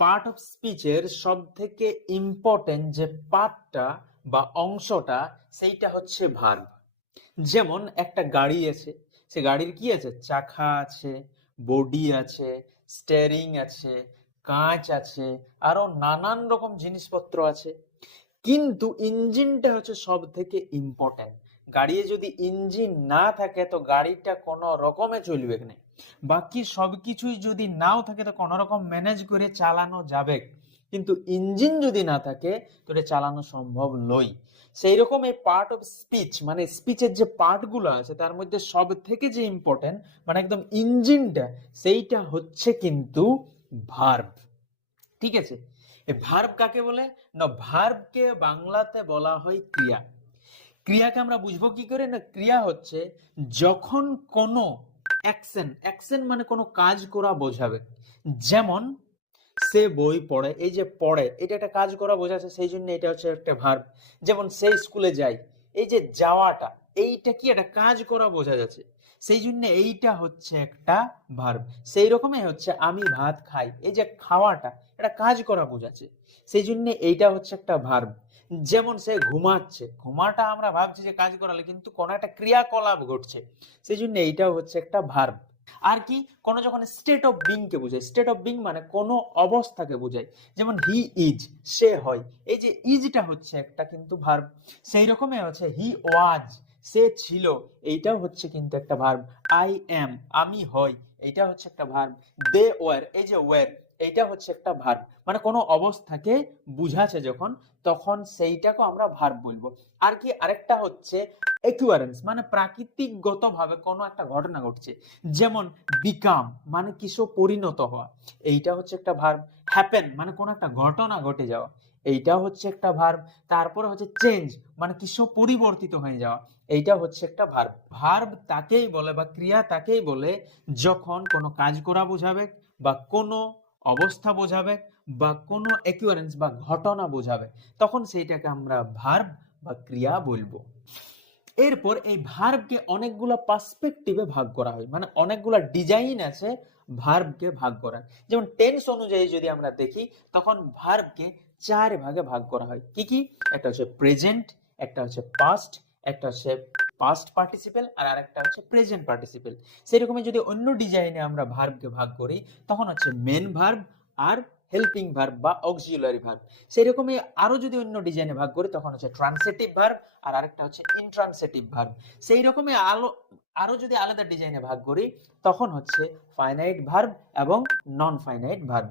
Part of স্পিচের সব থেকে important যে পার্টটা বা অংশটা সেইটা হচ্ছে ভার্ব। যেমন একটা গাড়ি আছে, সে গাড়ির কি আছে, চাকা আছে, বডি আছে, স্টিয়ারিং আছে, কাঁচ আছে, আরো নানান রকম জিনিসপত্র আছে। কিন্তু ইঞ্জিনটা হচ্ছে সব থেকে ইম্পর্টেন্ট। গাড়িতে যদি ইঞ্জিন না থাকে তো গাড়িটা কোনো রকমে চলবে না। বাকি সবকিছুই যদি নাও থাকে তো কোনো রকম ম্যানেজ করে চালানো যাবে, কিন্তু ইঞ্জিন যদি না থাকে তো এটা চালানো সম্ভব নয়। সেই রকম এই পার্ট অফ স্পিচ মানে স্পিচের যে পার্টগুলো আছে তার মধ্যে সব থেকে যে ইম্পর্টেন্ট মানে একদম ইঞ্জিনটা, সেইটা হচ্ছে কিন্তু ভার্ব। ঠিক আছে, এই ভার্ব কাকে বলে না, ভার্বকে বাংলাতে বলা হয় ক্রিয়া। ক্রিয়াকে আমরা বুঝবো কি করে না, ক্রিয়া হচ্ছে যখন কোনো অ্যাকশন, অ্যাকশন মানে কোনো কাজ করা বোঝাবে। যেমন সে বই পড়ে, এই যে পড়ে এটা একটা কাজ করা বোঝাচ্ছে, সেই জন্য এটা হচ্ছে একটা ভার্ব। যেমন সে স্কুলে যায়, এই যে যাওয়াটা এইটা কি একটা কাজ করা বোঝা যাচ্ছে, সেই জন্য এইটা হচ্ছে একটা ভার্ব। সেই রকমই হচ্ছে আমি ভাত খাই, এই যে খাওয়াটা এটা কাজ করা বোঝাচ্ছে, সেই জন্য এইটা হচ্ছে একটা ভার্ব। যেমন সে ঘুমাচ্ছে, ঘুমাটা আমরা ভাবছি যে কাজ করালে, কিন্তু কোনো একটা ক্রিয়াকলাপ ঘটছে, সেই জন্য এইটাও হচ্ছে একটা ভার্ব। আর কি, কোনো যখন স্টেট অফ বিং কে বোঝায়, স্টেট অফ বিং মানে কোনো অবস্থাকে বোঝায়। যেমন হি ইজ, সে হয়, এই যে ইজটা হচ্ছে একটা কিন্তু ভার্ব। সেই রকমই হচ্ছে হি ওয়াজ, সে ছিল, এইটাও হচ্ছে কিন্তু একটা ভার্ব। আই এম, আমি হই, এইটা হচ্ছে একটা ভার্ব। দে ওয়ার, এই যে ওয়ার এইটা হচ্ছে একটা ভার্ব। মানে কোনো অবস্থাকে বুঝাচ্ছে যখন, তখন সেইটাকে আমরা ভার্ব বলবো। আর কি আরেকটা হচ্ছে একুয়ারেন্স, মানে প্রাকৃতিকগত ভাবে কোনো একটা ঘটনা ঘটছে। যেমন বিকাম মানে কিছু পরিণত হওয়া, এইটা হচ্ছে একটা ভার্ব। হ্যাপেন মানে কোনো একটা ঘটনা ঘটে যাওয়া, এইটা হচ্ছে একটা ভার্ব। তারপরে হচ্ছে চেঞ্জ মানে কিছু পরিবর্তিত হয়ে যাওয়া, এইটা হচ্ছে একটা ভার্ব। ভার্ব তাকেই বলে বা ক্রিয়া তাকেই বলে যখন কোনো কাজ করা বোঝাবে, বা কোনো অবস্থা বোঝাবে, বা কোনো একুয়ারেন্স বা ঘটনা বোঝাবে, তখন সেইটাকে আমরা ভার্ব বা ক্রিয়া বলবো। এরপর এই ভার্বকে অনেকগুলো পার্সপেক্টিভে ভাগ করা হয়, মানে অনেকগুলো ডিজাইন আছে ভার্বকে ভাগ করার। যেমন টেন্স অনুযায়ী যদি আমরা দেখি, তখন ভার্বকে 4 ভাগে ভাগ করা হয়। কি কি, একটা হচ্ছে প্রেজেন্ট, একটা হচ্ছে পাস্ট, একটা হচ্ছে পাস্ট পার্টিসিপেল, আর আরেকটা হচ্ছে প্রেজেন্ট পার্টিসিপেল। সেরকমই যদি অন্য ডিজাইনে আমরা ভার্বকে ভাগ করি, তখন হচ্ছে মেন ভার্ব আর হেল্পিং ভার্ব বা অক্সিলারি ভার্ব। সেরকমই আরো যদি অন্য ডিজাইনে ভাগ করি, তখন হচ্ছে ট্রান্সিটিভ ভার্ব আর আরেকটা হচ্ছে ইনট্রান্সিটিভ ভার্ব। সেই রকমই আরো যদি আলাদা ডিজাইনে ভাগ করি, তখন হচ্ছে ফাইনাইট ভার্ব এবং নন ফাইনাইট ভার্ব।